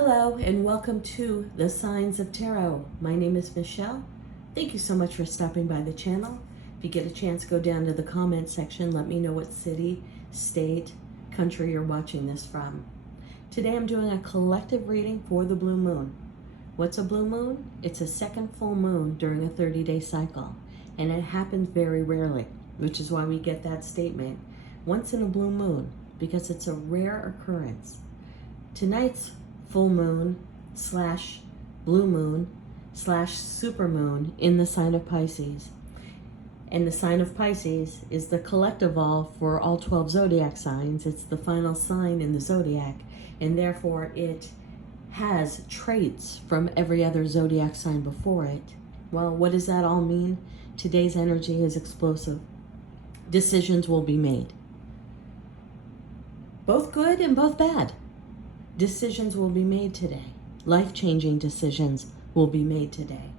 Hello and welcome to The Signs of Tarot. My name is Michele. Thank you so much for stopping by the channel. If you get a chance, go down to the comment section. Let me know what city, state, country you're watching this from. Today I'm doing a collective reading for the blue moon. What's a blue moon? It's a second full moon during a 30-day cycle, and it happens very rarely, which is why we get that statement, once in a blue moon, because it's a rare occurrence. Tonight's full moon slash blue moon slash super moon in the sign of Pisces. And the sign of Pisces is the collective all for all 12 zodiac signs. It's the final sign in the zodiac, and therefore it has traits from every other zodiac sign before it. Well, what does that all mean? Today's energy is explosive. Decisions will be made. Both good and both bad. Decisions will be made today. Life-changing decisions will be made today.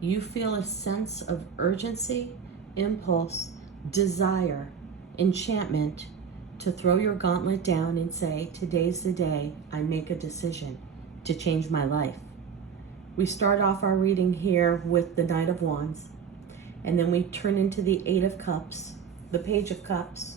You feel a sense of urgency, impulse, desire, enchantment to throw your gauntlet down and say, today's the day I make a decision to change my life. We start off our reading here with the Knight of Wands, and then we turn into the Eight of Cups, the Page of Cups,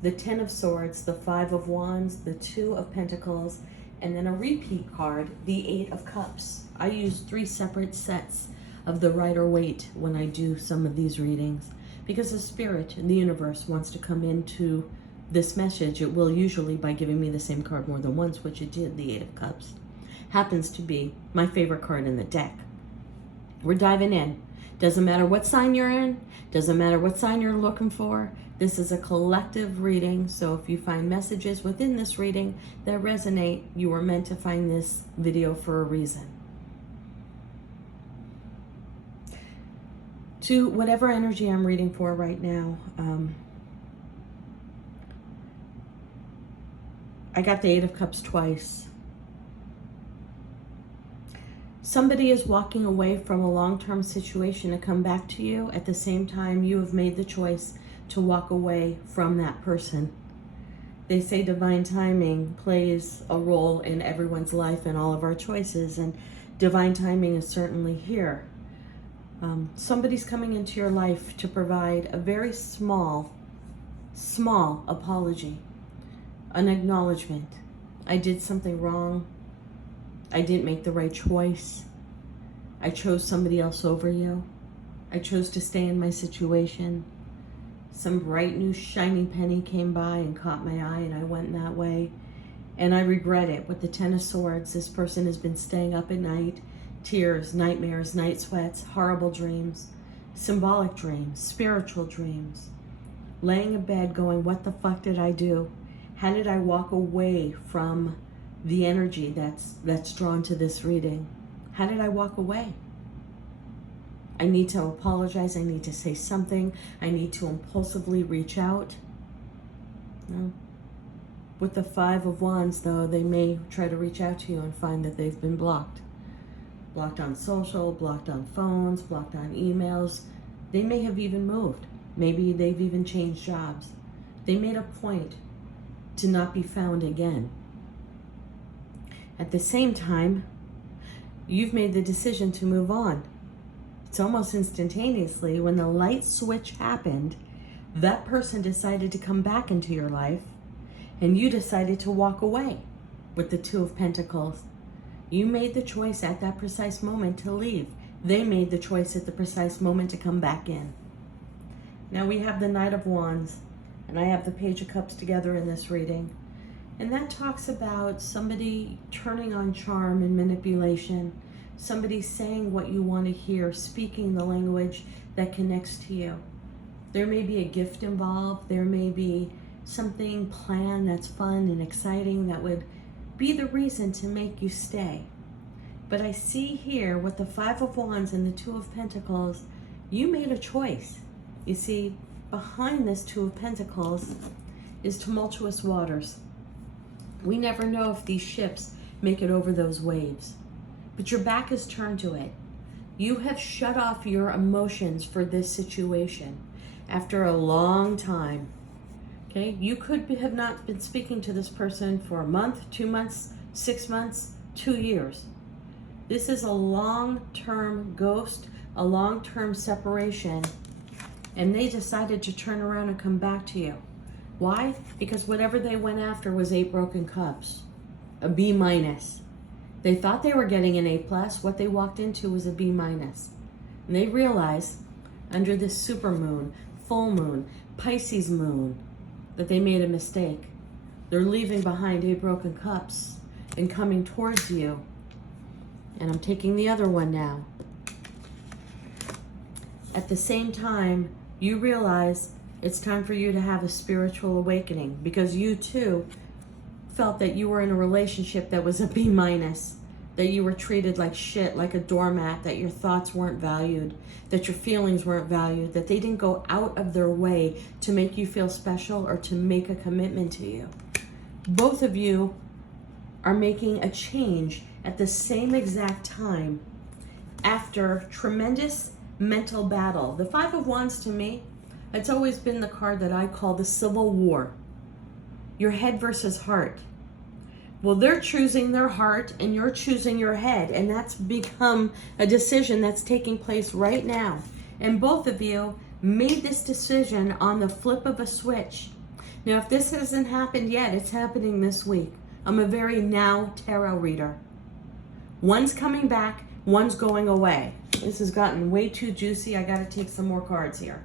the Ten of Swords, the Five of Wands, the Two of Pentacles, and then a repeat card, the Eight of Cups. I use 3 separate sets of the Rider-Waite when I do some of these readings, because the spirit in the universe wants to come into this message. It will usually by giving me the same card more than once, which it did, the Eight of Cups. Happens to be my favorite card in the deck. We're diving in. Doesn't matter what sign you're in, doesn't matter what sign you're looking for. This is a collective reading, so if you find messages within this reading that resonate, you were meant to find this video for a reason. To whatever energy I'm reading for right now, I got the Eight of Cups twice. Somebody is walking away from a long-term situation to come back to you. At the same time, you have made the choice to walk away from that person. They say divine timing plays a role in everyone's life and all of our choices, and divine timing is certainly here. Somebody's coming into your life to provide a very small apology, an acknowledgement. I did something wrong. I didn't make the right choice. I chose somebody else over you. I chose to stay in my situation. Some bright new shiny penny came by and caught my eye, and I went that way. And I regret it. With the Ten of Swords, this person has been staying up at night. Tears, nightmares, night sweats, horrible dreams, symbolic dreams, spiritual dreams. Laying in bed going, what the fuck did I do? How did I walk away from the energy that's drawn to this reading? How did I walk away? I need to apologize. I need to say something. I need to impulsively reach out. No. With the Five of Wands, though, they may try to reach out to you and find that they've been blocked. Blocked on social, blocked on phones, blocked on emails. They may have even moved. Maybe they've even changed jobs. They made a point to not be found again. At the same time, you've made the decision to move on. It's almost instantaneously. When the light switch happened, that person decided to come back into your life, and you decided to walk away with the Two of Pentacles. You made the choice at that precise moment to leave. They made the choice at the precise moment to come back in. Now we have the Knight of Wands, and I have the Page of Cups together in this reading. And that talks about somebody turning on charm and manipulation, somebody saying what you want to hear, speaking the language that connects to you. There may be a gift involved. There may be something planned that's fun and exciting that would be the reason to make you stay. But I see here with the Five of Wands and the Two of Pentacles, you made a choice. You see, behind this Two of Pentacles is tumultuous waters. We never know if these ships make it over those waves, but your back is turned to it. You have shut off your emotions for this situation after a long time. Okay, you could have not been speaking to this person for a month, 2 months, 6 months, 2 years. This is a long-term ghost, a long-term separation, and they decided to turn around and come back to you. Why? Because whatever they went after was 8 broken cups, a B minus. They thought they were getting an A plus. What they walked into was a B minus. And they realized under this super moon, full moon, Pisces moon, that they made a mistake. They're leaving behind 8 broken cups and coming towards you. And I'm taking the other one now. At the same time, you realize it's time for you to have a spiritual awakening, because you too felt that you were in a relationship that was a B minus, that you were treated like shit, like a doormat, that your thoughts weren't valued, that your feelings weren't valued, that they didn't go out of their way to make you feel special or to make a commitment to you. Both of you are making a change at the same exact time after tremendous mental battle. The Five of Wands, to me, it's always been the card that I call the Civil War. Your head versus heart. Well, they're choosing their heart and you're choosing your head, and that's become a decision that's taking place right now. And both of you made this decision on the flip of a switch. Now, if this hasn't happened yet, it's happening this week. I'm a very now tarot reader. One's coming back, one's going away. This has gotten way too juicy. I got to take some more cards here.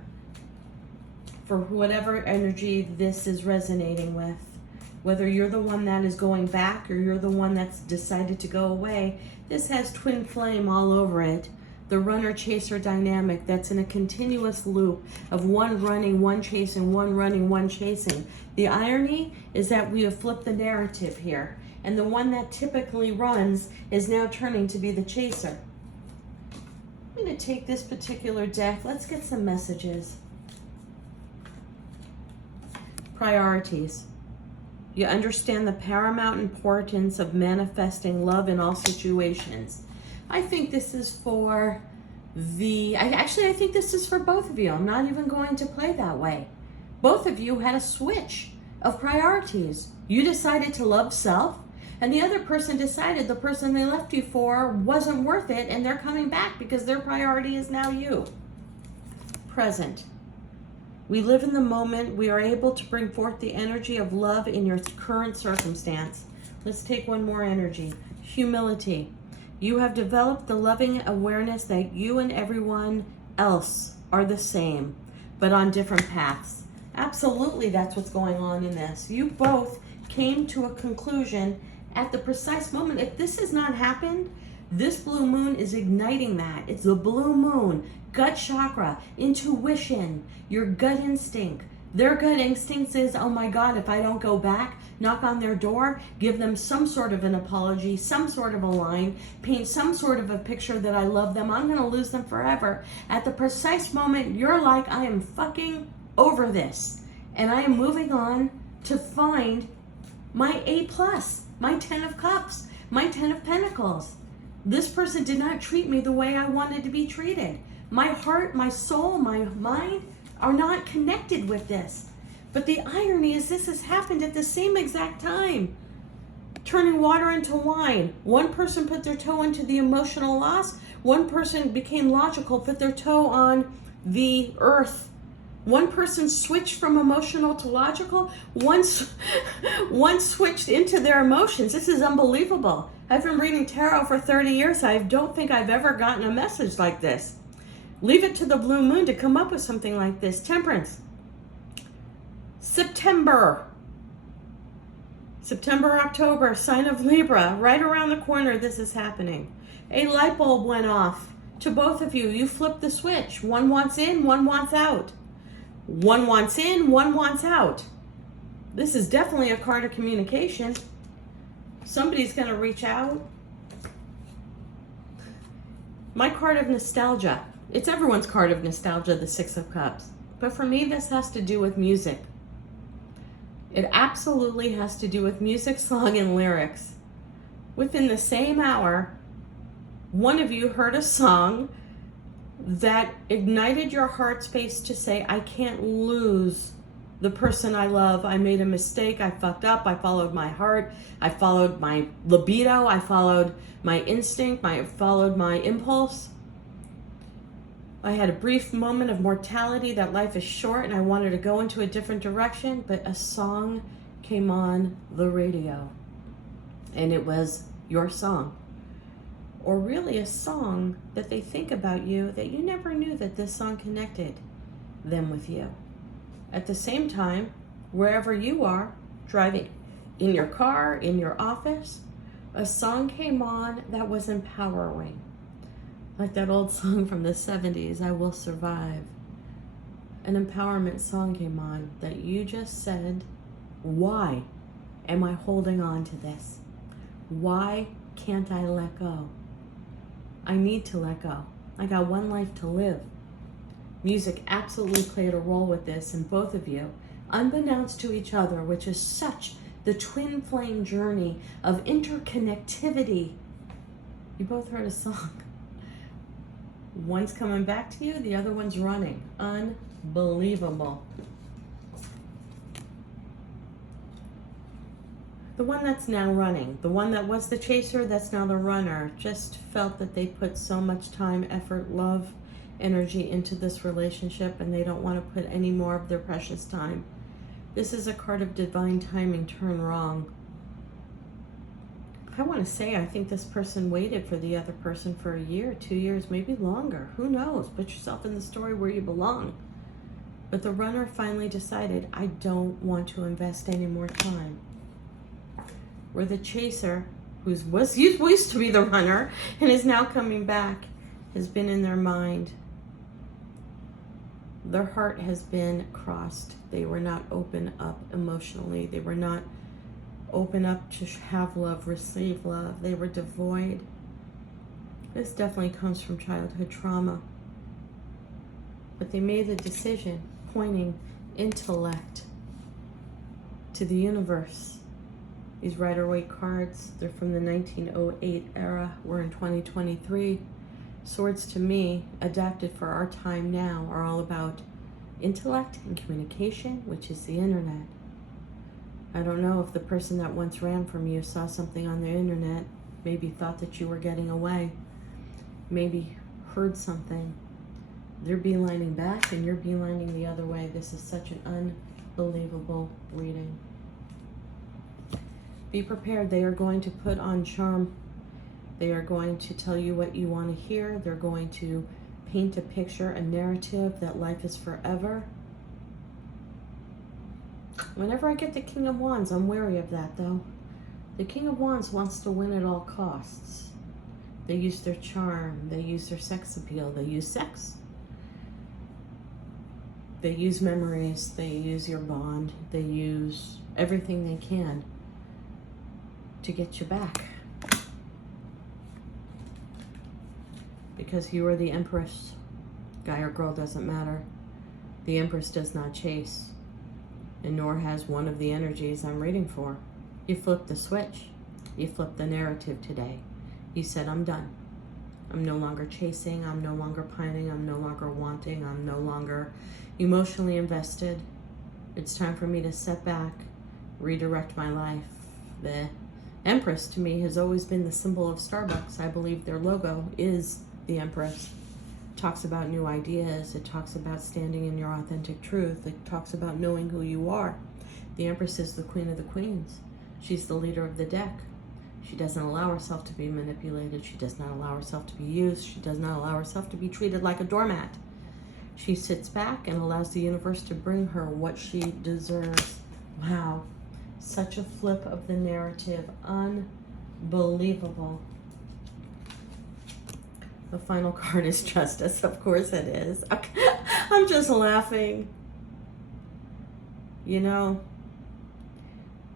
For whatever energy this is resonating with. Whether you're the one that is going back or you're the one that's decided to go away, this has twin flame all over it. The runner-chaser dynamic that's in a continuous loop of one running, one chasing, one running, one chasing. The irony is that we have flipped the narrative here, and the one that typically runs is now turning to be the chaser. I'm going to take this particular deck. Let's get some messages. Priorities. You understand the paramount importance of manifesting love in all situations. I think this is for I think this is for both of you. I'm not even going to play that way. Both of you had a switch of priorities. You decided to love self, and the other person decided the person they left you for wasn't worth it, and they're coming back because their priority is now you. Present. We live in the moment. We are able to bring forth the energy of love in your current circumstance. Let's take one more energy. Humility. You have developed the loving awareness that you and everyone else are the same, but on different paths. Absolutely, that's what's going on in this. You both came to a conclusion at the precise moment. If this has not happened, this blue moon is igniting that. It's the blue moon, gut chakra, intuition, your gut instinct. Their gut instinct is, oh my God, if I don't go back, knock on their door, give them some sort of an apology, some sort of a line, paint some sort of a picture that I love them, I'm going to lose them forever. At the precise moment, you're like, I am fucking over this. And I am moving on to find my A+, my 10 of Cups, my 10 of Pentacles. This person did not treat me the way I wanted to be treated. My heart, my soul, my mind are not connected with this. But the irony is this has happened at the same exact time. Turning water into wine. One person put their toe into the emotional loss. One person became logical, put their toe on the earth. One person switched from emotional to logical. One switched into their emotions. This is unbelievable. I've been reading tarot for 30 years. I don't think I've ever gotten a message like this. Leave it to the blue moon to come up with something like this. Temperance. September, October, sign of Libra. Right around the corner, this is happening. A light bulb went off to both of you. You flipped the switch. One wants in, one wants out. One wants in, one wants out. This is definitely a card of communication. Somebody's going to reach out. My card of nostalgia. It's everyone's card of nostalgia, the Six of Cups. But for me, this has to do with music. It absolutely has to do with music, song, and lyrics. Within the same hour, one of you heard a song that ignited your heart space to say, I can't lose the person I love. I made a mistake. I fucked up. I followed my heart. I followed my libido. I followed my instinct. I followed my impulse. I had a brief moment of mortality, that life is short, and I wanted to go into a different direction, but a song came on the radio, and it was your song. Or really a song that they think about you that you never knew that this song connected them with you. At the same time, wherever you are, driving in your car, in your office, a song came on that was empowering. Like that old song from the 70s, I Will Survive. An empowerment song came on that you just said, why am I holding on to this? Why can't I let go? I need to let go. I got one life to live. Music absolutely played a role with this, and both of you, unbeknownst to each other, which is such the twin flame journey of interconnectivity, you both heard a song. One's coming back to you, the other one's running. Unbelievable. The one that's now running, the one that was the chaser, that's now the runner, just felt that they put so much time, effort, love, energy into this relationship, and they don't want to put any more of their precious time. This is a card of divine timing turned wrong. I want to say, I think this person waited for the other person for a year, 2 years, maybe longer. Who knows? Put yourself in the story where you belong. But the runner finally decided, I don't want to invest any more time. Where the chaser, who used to be the runner and is now coming back, has been in their mind. Their heart has been crossed. They were not open up emotionally. They were not open up to have love, receive love. They were devoid. This definitely comes from childhood trauma. But they made the decision, pointing intellect to the universe. These Rider-Waite cards, they're from the 1908 era. We're in 2023. Swords, to me, adapted for our time now, are all about intellect and communication, which is the internet. I don't know if the person that once ran from you saw something on the internet, maybe thought that you were getting away, maybe heard something. They're beelining back and you're beelining the other way. This is such an unbelievable reading. Be prepared. They are going to put on charm. They are going to tell you what you want to hear. They're going to paint a picture, a narrative that life is forever. Whenever I get the King of Wands, I'm wary of that, though. The King of Wands wants to win at all costs. They use their charm. They use their sex appeal. They use sex. They use memories. They use your bond. They use everything they can to get you back. Because you are the Empress. Guy or girl doesn't matter. The Empress does not chase. And nor has one of the energies I'm reading for. You flipped the switch. You flipped the narrative today. You said, I'm done. I'm no longer chasing. I'm no longer pining. I'm no longer wanting. I'm no longer emotionally invested. It's time for me to step back, redirect my life. The Empress, to me, has always been the symbol of Starbucks. I believe their logo is the Empress. Talks about new ideas. It talks about standing in your authentic truth. It talks about knowing who you are. The Empress is the Queen of the Queens. She's the leader of the deck. She doesn't allow herself to be manipulated. She does not allow herself to be used. She does not allow herself to be treated like a doormat. She sits back and allows the universe to bring her what she deserves. Wow. Such a flip of the narrative. Unbelievable. The final card is Justice. Of course it is. I'm just laughing. You know,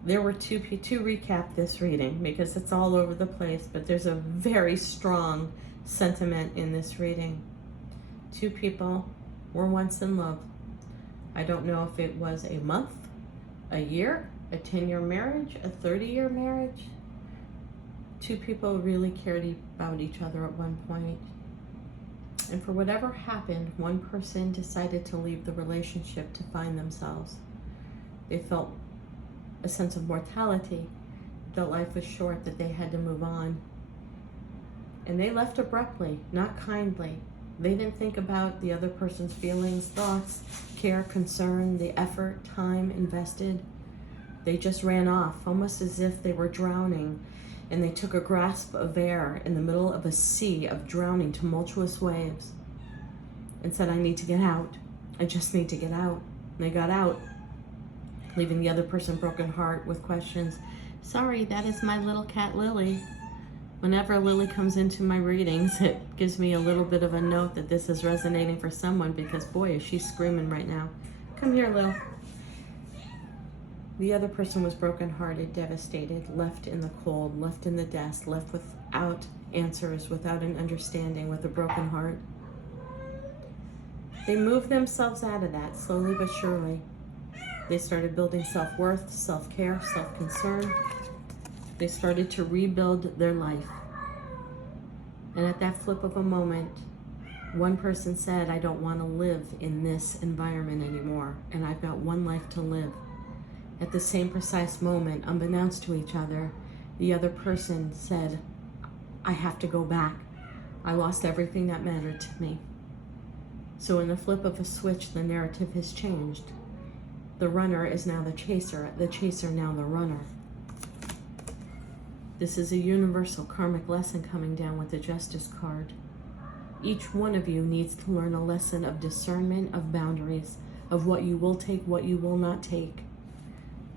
there were to recap this reading because it's all over the place, but there's a very strong sentiment in this reading. Two people were once in love. I don't know if it was a month, a year, a 10-year marriage, a 30-year marriage. Two people really cared about each other at one point. And for whatever happened, one person decided to leave the relationship to find themselves. They felt a sense of mortality, that life was short, that they had to move on. And they left abruptly, not kindly. They didn't think about the other person's feelings, thoughts, care, concern, the effort, time invested. They just ran off, almost as if they were drowning, and they took a grasp of air in the middle of a sea of drowning, tumultuous waves, and said, I need to get out. I just need to get out. And they got out, leaving the other person broken heart with questions. Sorry, that is my little cat Lily. Whenever Lily comes into my readings, it gives me a little bit of a note that this is resonating for someone, because boy, is she screaming right now. Come here, Lil. The other person was brokenhearted, devastated, left in the cold, left in the dust, left without answers, without an understanding, with a broken heart. They moved themselves out of that, slowly but surely. They started building self-worth, self-care, self-concern. They started to rebuild their life. And at that flip of a moment, one person said, I don't want to live in this environment anymore, and I've got one life to live. At the same precise moment, unbeknownst to each other, the other person said, I have to go back. I lost everything that mattered to me. So in the flip of a switch, the narrative has changed. The runner is now the chaser now the runner. This is a universal karmic lesson coming down with the Justice card. Each one of you needs to learn a lesson of discernment, of boundaries, of what you will take, what you will not take.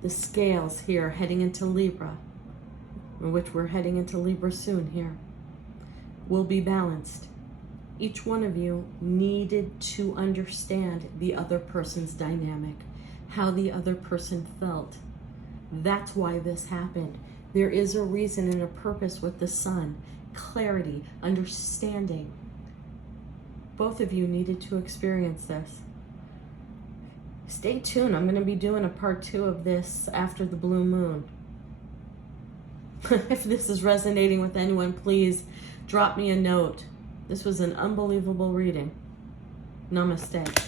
The scales here heading into Libra, in which we're heading into Libra soon here, will be balanced. Each one of you needed to understand the other person's dynamic, how the other person felt. That's why this happened. There is a reason and a purpose with the sun, clarity, understanding. Both of you needed to experience this. Stay tuned. I'm going to be doing a part 2 of this after the blue moon. If this is resonating with anyone, please drop me a note. This was an unbelievable reading. Namaste.